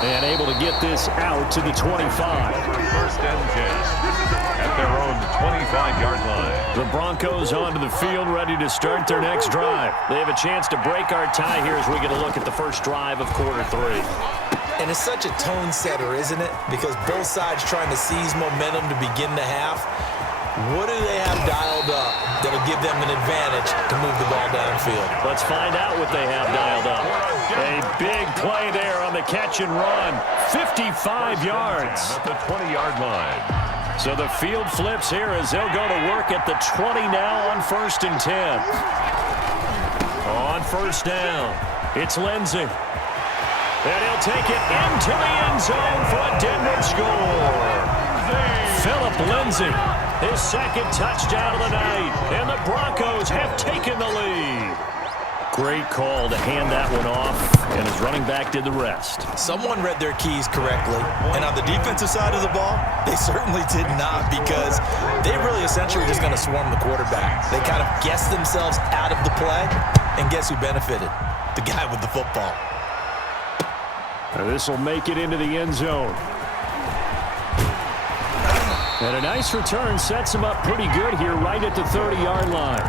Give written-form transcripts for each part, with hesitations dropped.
And able to get this out to the 25. First and 10 at their own 25-yard line. The Broncos onto the field, ready to start their next drive. They have a chance to break our tie here as we get a look at the first drive of quarter 3. And it's such a tone setter, isn't it? Because both sides trying to seize momentum to begin the half. What do they have dialed up that'll give them an advantage to move the ball downfield? Let's find out what they have dialed up. A big play there on the catch and run. 55 yards. At the 20-yard line. So the field flips here as they'll go to work at the 20 now on 1st and 10. On first down, it's Lindsey. And he'll take it into the end zone for a Denver score. Philip Lindsey, his second touchdown of the night. And the Broncos have taken the lead. Great call to hand that one off, and his running back did the rest. Someone read their keys correctly, and on the defensive side of the ball, they certainly did not, because they really essentially just going to swarm the quarterback. They kind of guessed themselves out of the play, and guess who benefited? The guy with the football. This will make it into the end zone. And a nice return sets him up pretty good here right at the 30-yard line.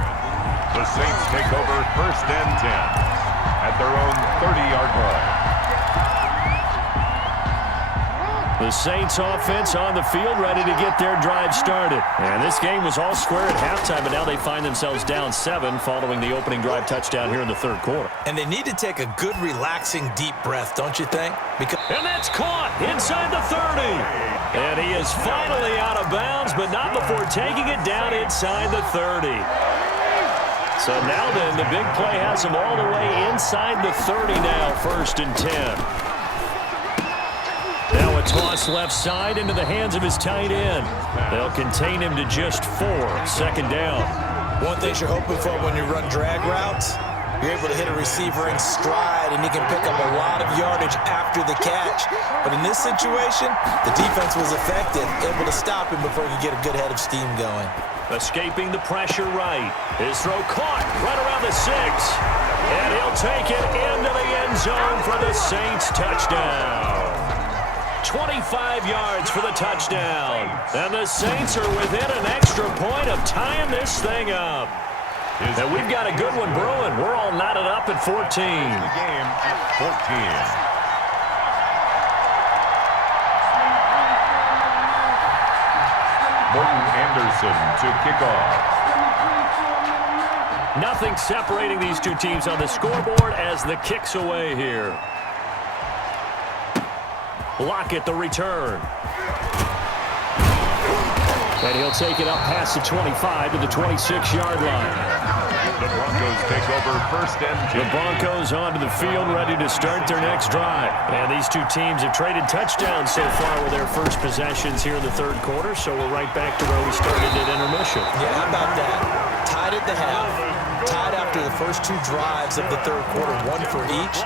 The Saints take over first and 10 at their own 30-yard line. The Saints offense on the field ready to get their drive started. And this game was all square at halftime, but now they find themselves down 7 following the opening drive touchdown here in the third quarter. And they need to take a good, relaxing, deep breath, don't you think? And that's caught inside the 30. And he is finally out of bounds, but not before taking it down inside the 30. So now then, the big play has him all the way inside the 30 now, 1st and 10. Now a toss left side into the hands of his tight end. They'll contain him to just 4, 2nd down. One thing you're hoping for when you run drag routes, you're able to hit a receiver in stride, and he can pick up a lot of yardage after the catch. But in this situation, the defense was effective, able to stop him before he could get a good head of steam going. Escaping the pressure right. His throw caught right around the 6. And he'll take it into the end zone for the Saints touchdown. 25 yards for the touchdown. And the Saints are within an extra point of tying this thing up. And we've got a good one brewing. We're all knotted up at 14. The game at 14. Morton Anderson to kick off. Nothing separating these two teams on the scoreboard as the kick's away here. Lockett the return. And he'll take it up past the 25 to the 26-yard line. The Broncos take over first and 10. The Broncos onto the field ready to start their next drive. And these two teams have traded touchdowns so far with their first possessions here in the third quarter, so we're right back to where we started at intermission. Yeah, how about that? Tied at the half, tied after the first 2 drives of the third quarter, 1 for each.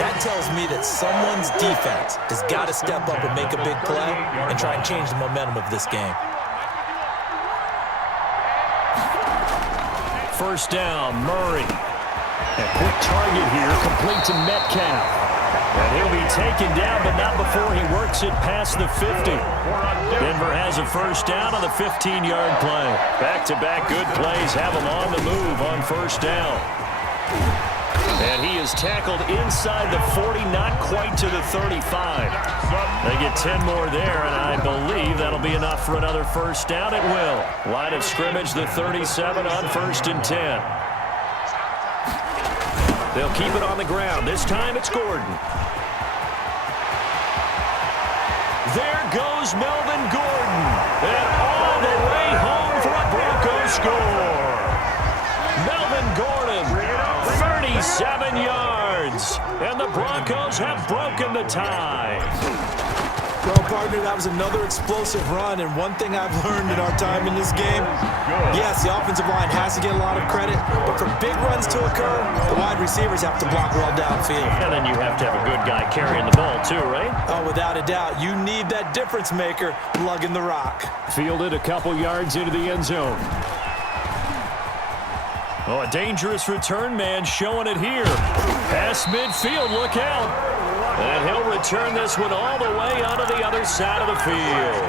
That tells me that someone's defense has got to step up and make a big play and try and change the momentum of this game. First down, Murray. A quick target here, complete to Metcalf. And he'll be taken down, but not before he works it past the 50. Denver has a first down on the 15-yard play. Back-to-back good plays have him on the move on first down. And he is tackled inside the 40, not quite to the 35. They get 10 more there, and I believe that'll be enough for another first down. It will. Line of scrimmage, the 37 on 1st and 10. They'll keep it on the ground. This time it's Gordon. There goes Melvin Gordon. And all the way home for a Broncos score. Melvin Gordon, 37 yards. And the Broncos have broken the tie. Well, partner, that was another explosive run, and one thing I've learned in our time in this game, yes, the offensive line has to get a lot of credit, but for big runs to occur, the wide receivers have to block well downfield. And then you have to have a good guy carrying the ball too, right? Oh, without a doubt. You need that difference maker lugging the rock. Fielded a couple yards into the end zone. Oh, a dangerous return man showing it here. Past midfield, look out. And he'll return this one all the way onto the other side of the field.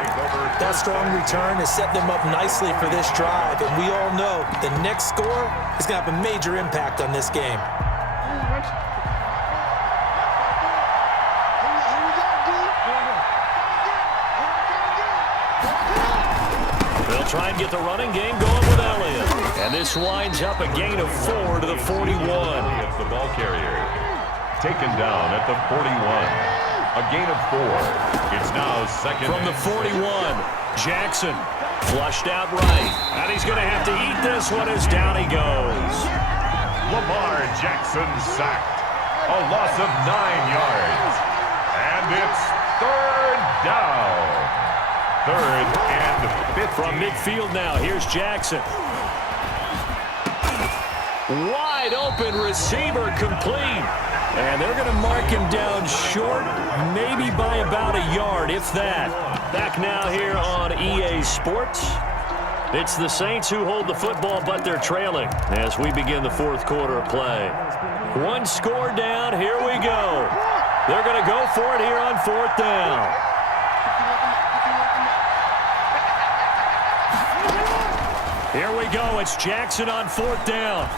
That strong return has set them up nicely for this drive, and we all know the next score is going to have a major impact on this game. They'll try and get the running game going with Elliott. And this winds up a gain of 4 to the 41. It's the ball carrier. Taken down at the 41. A gain of 4. It's now second. From the 41, Jackson flushed out right. And he's going to have to eat this one as down he goes. Lamar Jackson sacked. A loss of 9 yards. And it's third down. Third and 15. From midfield now, here's Jackson. Wide open receiver complete. And they're going to mark him down short, maybe by about a yard, if that. Back now here on EA Sports. It's the Saints who hold the football, but they're trailing as we begin the fourth quarter of play. One score down, here we go. They're going to go for it here on fourth down. Here we go. It's Jackson on fourth down.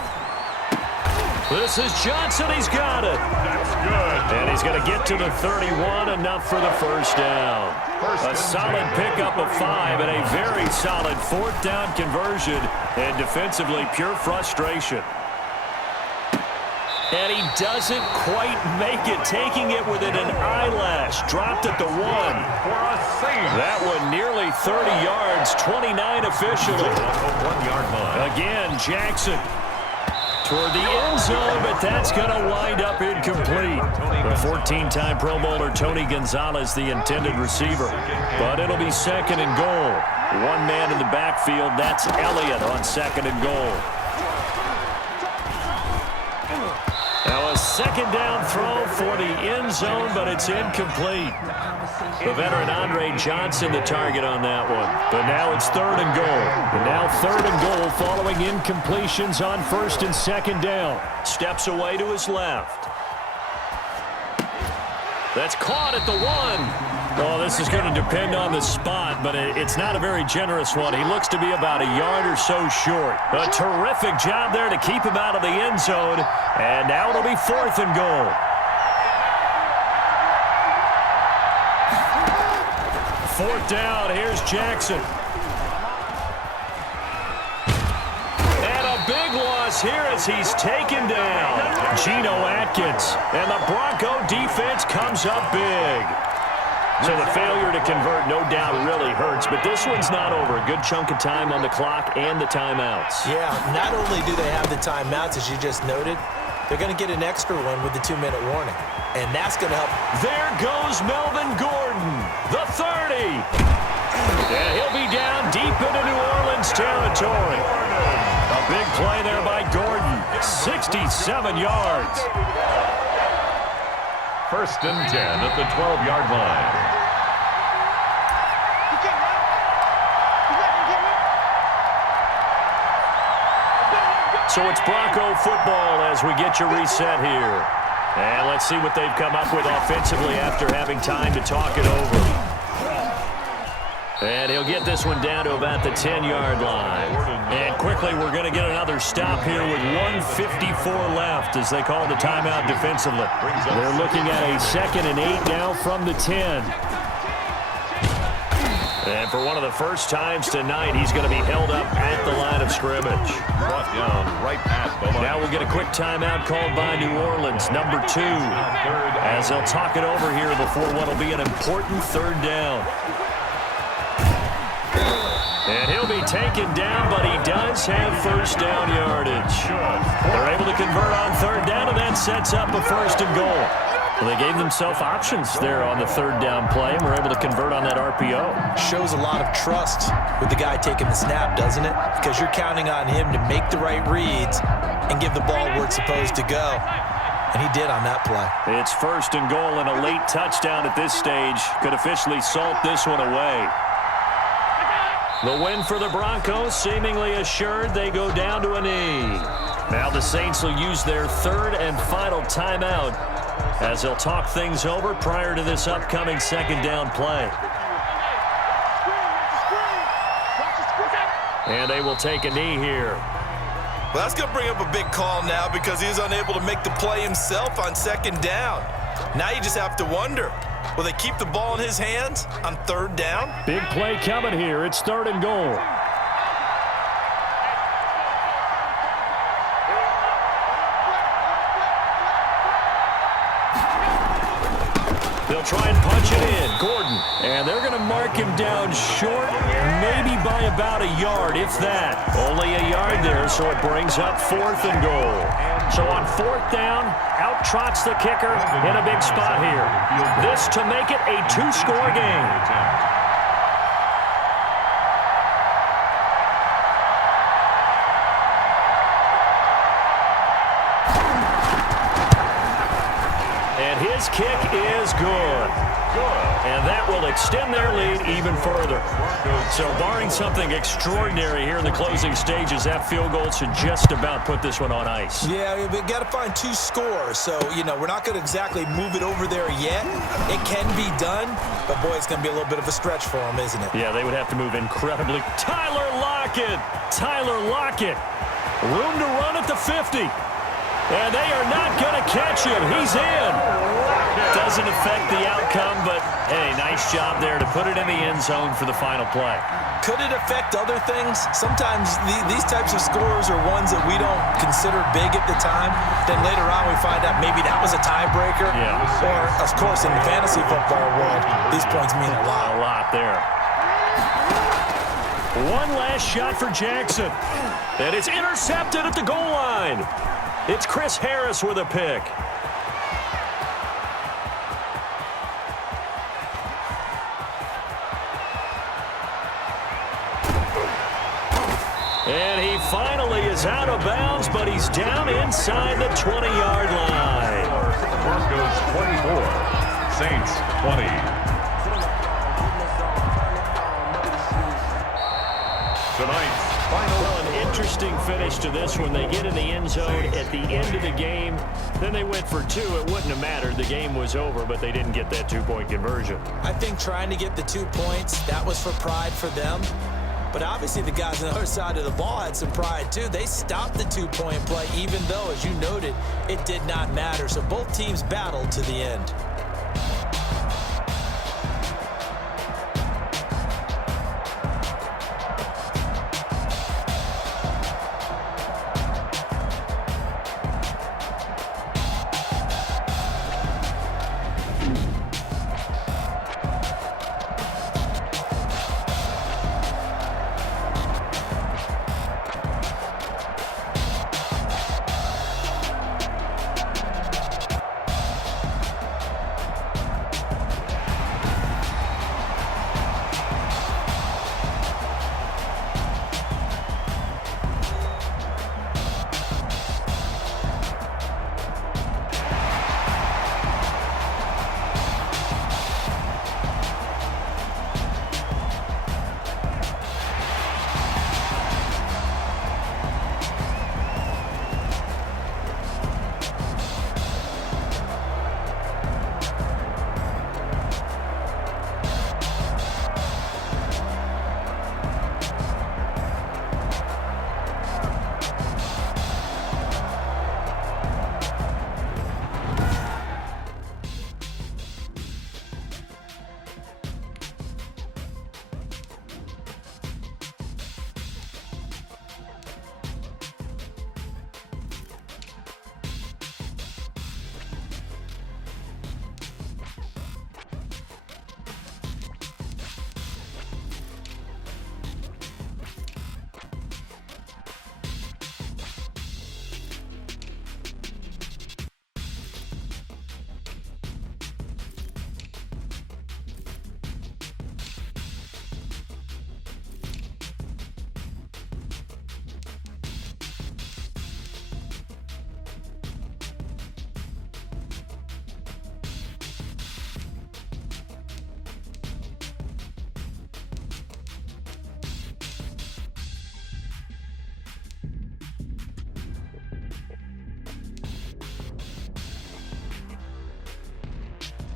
This is Johnson. He's got it. That's good. And he's going to get to the 31, enough for the first down. A solid pickup of 5 and a very solid fourth down conversion. And defensively, pure frustration. And he doesn't quite make it, taking it within an eyelash. Dropped at the 1. For a save. That one nearly 30 yards, 29 officially. Off the 1-yard line. Again, Jackson toward the end zone, but that's going to wind up incomplete. The 14-time Pro Bowler Tony Gonzalez, the intended receiver. But it'll be second and goal. One man in the backfield, that's Elliott on second and goal. Now a second down throw for the end zone, but it's incomplete. The veteran Andre Johnson the target on that one. But now it's third and goal. And now third and goal following incompletions on first and second down. Steps away to his left. That's caught at the 1. Oh, this is going to depend on the spot, but it's not a very generous one. He looks to be about a yard or so short. A terrific job there to keep him out of the end zone. And now it'll be fourth and goal. Fourth down, here's Jackson. And a big loss here as he's taken down. Geno Atkins. And the Bronco defense comes up big. So the failure to convert, no doubt, really hurts. But this one's not over. A good chunk of time on the clock and the timeouts. Yeah, not only do they have the timeouts, as you just noted, they're going to get an extra one with the 2-minute warning. And that's going to help. There goes Melvin Gordon, the 30. And he'll be down deep into New Orleans territory. A big play there by Gordon. 67 yards. First and 10 at the 12-yard line. So it's Bronco football as we get you reset here. And let's see what they've come up with offensively after having time to talk it over. And he'll get this one down to about the 10-yard line. And quickly, we're going to get another stop here with 1:54 left as they call the timeout defensively. They're looking at a 2nd and 8 now from the 10. And for one of the first times tonight, he's going to be held up at the line of scrimmage. Brought down right at the line. Now we'll get a quick timeout called by New Orleans, number 2, as they'll talk it over here before what will be an important third down. And he'll be taken down, but he does have first down yardage. They're able to convert on third down, and that sets up a first and goal. Well, they gave themselves options there on the third down play, and were able to convert on that RPO. Shows a lot of trust with the guy taking the snap, doesn't it? Because you're counting on him to make the right reads and give the ball where it's supposed to go. And he did on that play. It's first and goal, and a late touchdown at this stage could officially salt this one away. The win for the Broncos seemingly assured. They go down to a knee. Now the Saints will use their third and final timeout as they'll talk things over prior to this upcoming second down play. And they will take a knee here. Well, that's going to bring up a big call now because he's unable to make the play himself on second down. Now you just have to wonder, will they keep the ball in his hands on third down? Big play coming here. It's 3rd and goal. They'll try and punch it in. Gordon. And they're going to mark him down short, maybe by about a yard, if that. Only a yard there, so it brings up 4th and goal. So on 4th down, out trots the kicker in a big spot here. This to make it a 2-score game. His kick is good. And that will extend their lead even further. So barring something extraordinary here in the closing stages, that field goal should just about put this one on ice. Yeah, we got to find 2 scores. So, we're not going to exactly move it over there yet. It can be done, but boy, it's going to be a little bit of a stretch for them, isn't it? Yeah, they would have to move incredibly. Tyler Lockett. Room to run at the 50. And they are not going to catch him. He's in. Doesn't affect the outcome, but, hey, nice job there to put it in the end zone for the final play. Could it affect other things? Sometimes these types of scores are ones that we don't consider big at the time. Then later on we find out maybe that was a tiebreaker. Yeah. Or, of course, in the fantasy football world, these points mean a lot. A lot there. One last shot for Jackson. And it's intercepted at the goal line. It's Chris Harris with a pick. And he finally is out of bounds, but he's down inside the 20-yard line. Broncos 24, Saints 20. Tonight's final. Well, an interesting finish to this one. They get in the end zone at the end of the game. Then they went for 2. It wouldn't have mattered. The game was over, but they didn't get that 2-point conversion. I think trying to get the 2 points, that was for pride for them. But obviously the guys on the other side of the ball had some pride too. They stopped the 2-point play, even though, as you noted, it did not matter. So both teams battled to the end.